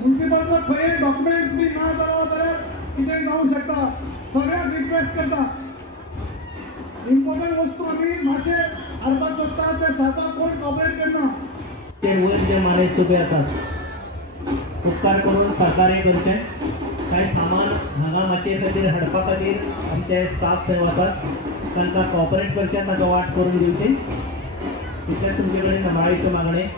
म्युन्सिपलचा खंय डॉक्युमेंट्स बी ना जालो जाल्यार कितें जावं शकता. सगळ्यांक रिक्वेस्ट करता, इम्पॉर्टंट वस्तू आमी मातशे हाडपाक सोदता ते स्टाफाक कोण कॉपरेट करना. ते वयर जे मानेस्त उबे आसात उपकार करून सहकार्य करचे. काय सामान हांगा मातशे खातीर हाडपा खातीर आमचे स्टाफ थंय वतात, तांकां कॉपरेट करचें, तांकां वाट करून दिवची. तितलेंच तुमचे कडेन नमाळेचें मागणें.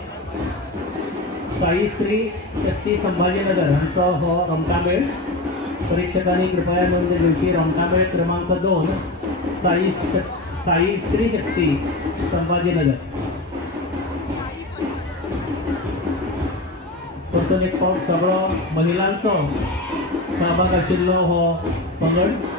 साई स्त्री शक्ती संभाजीनगर हांचो हो रोमटामेळ. परीक्षकांनी कृपया नोंद घेवची. रोमटामेळ क्रमांक 2 साई स्त्री शक्ती संभाजीनगर. परतून एक फावट सगळो महिलांचो सहभाग आशिल्लो हो पंगड.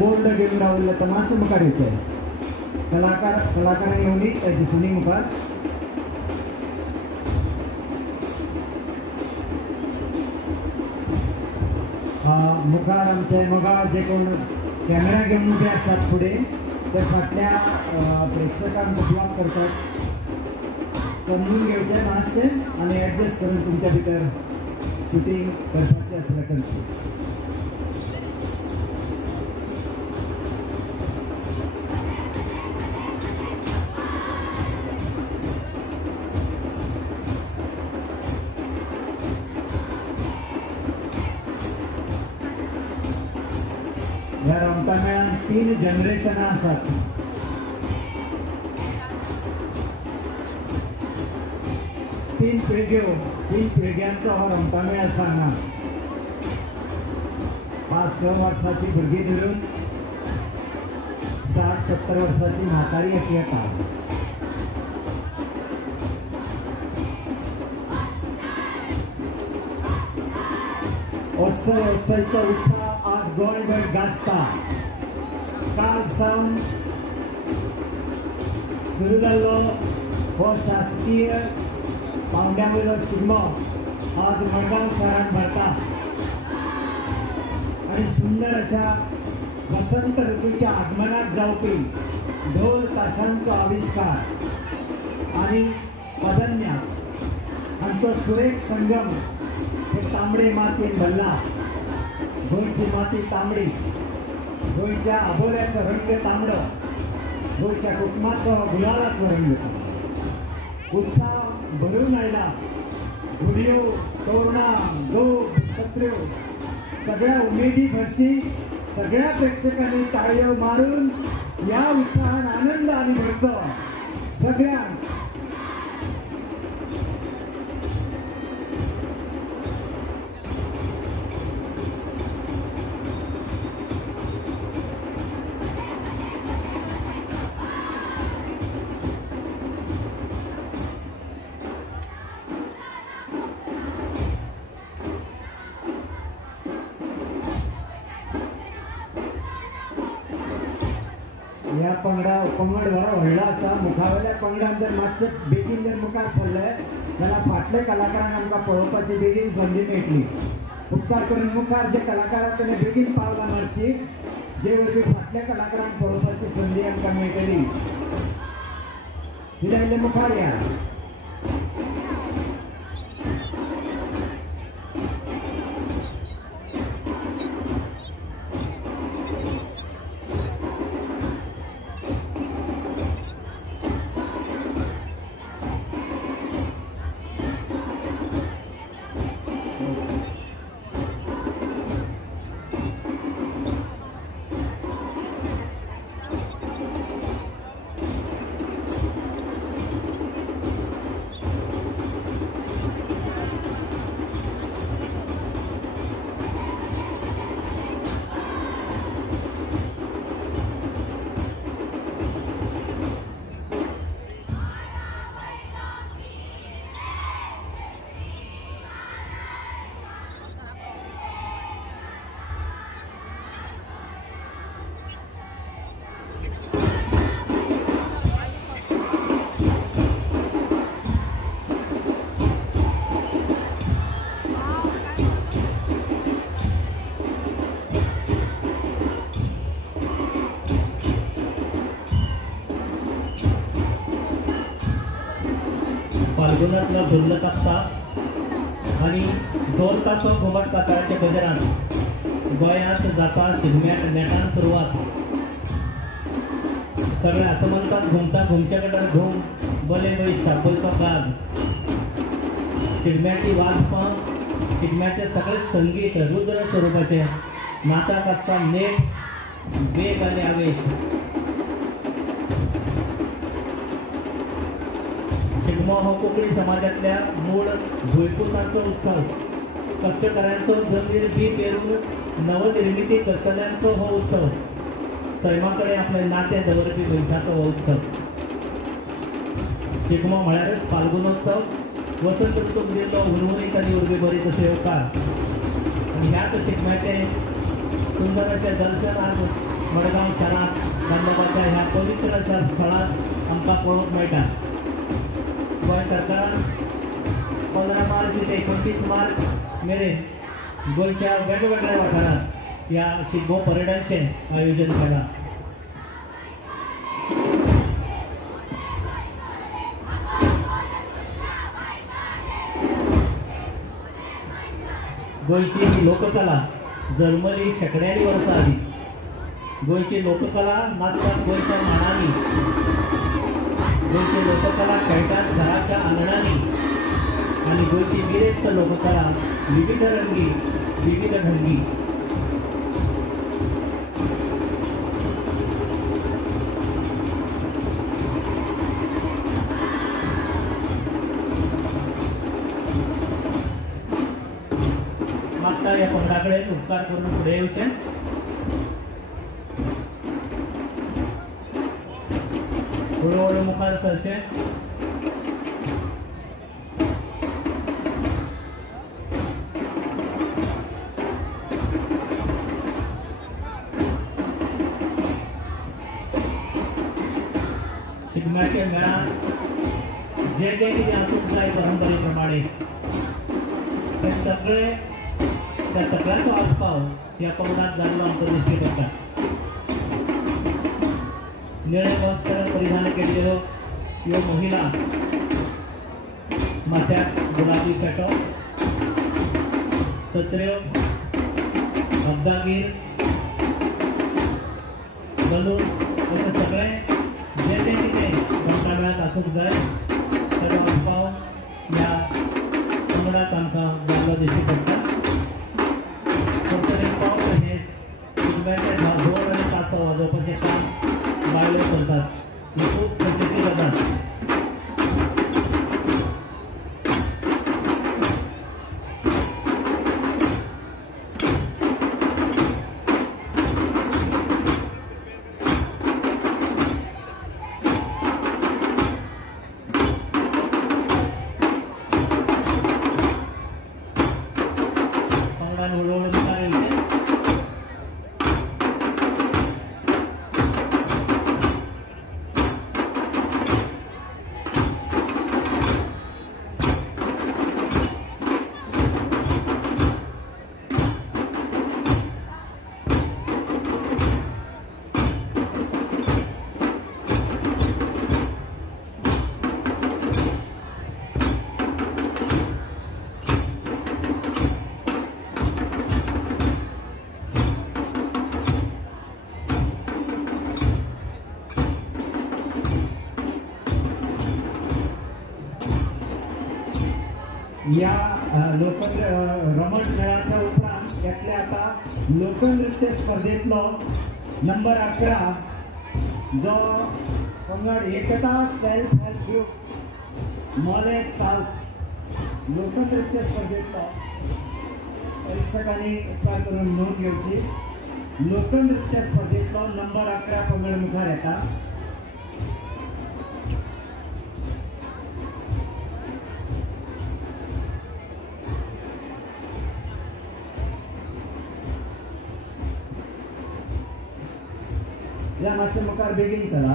बोर्ड घेऊन रावले तर मातशें मुखार येते. कलाकारांनी येवनी त्या दिसांनी मुखार. मुखार आमचे मोगाळ जे कोण कॅमेरा घेऊन उबे आसात फुडें ते फाटल्या प्रेक्षकांक ब्लॉक करतात. समजून घेवचें मातशें आनी एडजस्ट करून तुमच्या भितर शुटींग करपाचें आसल्यार करचें. ह्या रोमटामेळान 3 जनरेशनां आसात. तीन पिळग्यांचो हो रोमटामेळ आसा हांगा. 5-6 वर्सांची भुरगीं धरून 60-70 वर्सांची म्हातारी अशी येता. असोयचो उत्साह आज गोंयभर गाजता. काल सावन सुरू जाल्लो हो शासकीय पावंड्यावयलो शिगमो आज मडगांव शहरात भरता आणि सुंदर अशा वसंत ऋतूच्या आगमनात जावपी ढोल ताशांचो आविष्कार आणि पदन्यास हांचो सुरेख संगम हे तांबडे मातयेन भरला. गोंयची माती तांबडी, गोंयच्या आबोल्याचो रंग तांबडो, गोंयच्या कुटुंबाचो गुलालाचो रंग. उत्साह भरून आयला. गुडयो, तोरणां, गोफ, सत्र्यो सगळ्या उमेदी भरशी सगळ्या प्रेक्षकांनी ताळयो मारून या उत्साहान आनंदाने भरचो. सगळ्यांक ह्या पंगड बरो व्हडलो आसा. मुखावेल्या पंगडान जर मातशें बेगीन जर मुखार सरले जाल्यार फाटले कलाकारांक आमकां पळोवपाची बेगीन संदी मेळटली. उपकार करून मुखार जे कलाकार आसा तेणे बेगीन पावलां मारची, जे वरवीं फाटल्या कलाकारांक पळोवपाची संदी आमकां मेळटली. इल्ले मुखार या. फाल्गुनातलं ढोल कापता आणि दोन तासो घुमट कासाळ्याच्या गजरात गोंयांत जाता शिगम्याक नेटान सुरवात. सगळे असं म्हणतात घुमता घुमच्या कडेन घुम बले बळी शापलतो गाज. शिगम्याची वाजपां शिगम्याचे सगळे संगीत रुद्र स्वरूपाचे नाचाक आसता नेट वेग आनी आवेश. शिगमो हो कोंकणी समाजातल्या मूळ भुंयपुसांचो उत्सव. कश्टकऱ्यांचो जमीर बी पेरून नवनिर्मिती करतल्यांचो हो उत्सव. सैमा कडेन आपले नातें दवरपी मनशाचो हो उत्सव. शिगमो म्हळ्यारच फाल्गुनोत्सव. वसंत ऋतूक दिल्लो हुरहुरीत आनी उर्बेभरीत अशे येवकार. आनी ह्याच शिगम्याचे सुंदर अशें दर्शन आज मडगांव शारांत खंडोबाच्या ह्या पवित्र अशा स्थळांत आमकां पळोवंक मेळटा. गोंय सरकारान 15 मार्च ते 29 मार्च मेरेन गोंयच्या वेगवेगळ्या वाठारांत ह्या शिगमो परेडांचें आयोजन केलां. गोंयची ही लोककला जल्मली शेकड्यांनी वर्सां आदी. गोंयची लोककला नाचतात गोंयच्या मांडांनी. गोंयची लोककला खेळटात घराच्या आंगणांनी. आनी गोंयची गिरेस्त लोककला विविध रंगी विविध ढंगी. मागता ह्या पंगडा कडेन उपकार करून फुडें येवचें. हळू मुखार सरचें. शिगम्याच्या मेळात जे कितें आसूंक जाय परंपरे प्रमाणे ते सगळे त्या सगळ्यांचो आस्पाव ह्या पंगडांत जाल्लो आमकां दिश्टी पडटा. निळे वस्त्र परिधान केल्ल्यो ह्यो महिला माथ्याक गुलाबी फेटो सत्र्यो हब्दागीर बलून्स अशें सगळें जें कितें पंगडा मेळात आसूंक जाय ताचो आस्पाव ह्या पंगडांत आमकां जाल्लो दिश्टी पडटा. शिगम्याचे ढोल आनी तासो वाजोवपाचें काम बायलो करतात. ही खूब खोशेची गजाल. पंगडान हळूहळू मुखार येवचें. या रमण मेळाच्या उपरांत यातले आता लोकनृत्य स्पर्धेतलो नंबर 11 जो पंगड एकता सेल्फ हेल्प ग्रुप मोले साउथ लोकनृत्य स्पर्धेतलो परीक्षकांनी उपकार करून नोंद घेवची. लोकनृत्य स्पर्धेतलो नंबर 11 पंगड मुखार येता. या मातशें मुखार बेगीन चला.